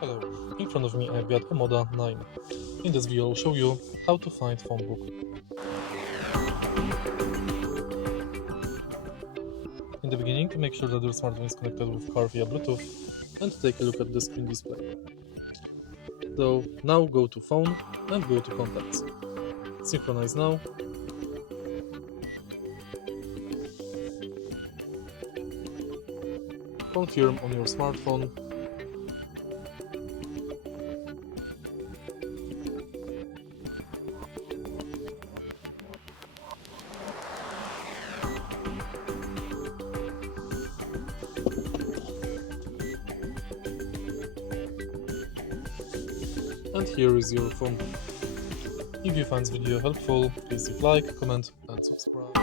Hello, in front of me I've got OMODA 9. In this video I'll show you how to find Phonebook. In the beginning, make sure that your smartphone is connected with car via Bluetooth and take a look at the screen display. So now go to Phone and go to Contacts. Synchronize now. Confirm on your smartphone. And here is your phone book. If you find this video helpful, please leave like, comment and subscribe.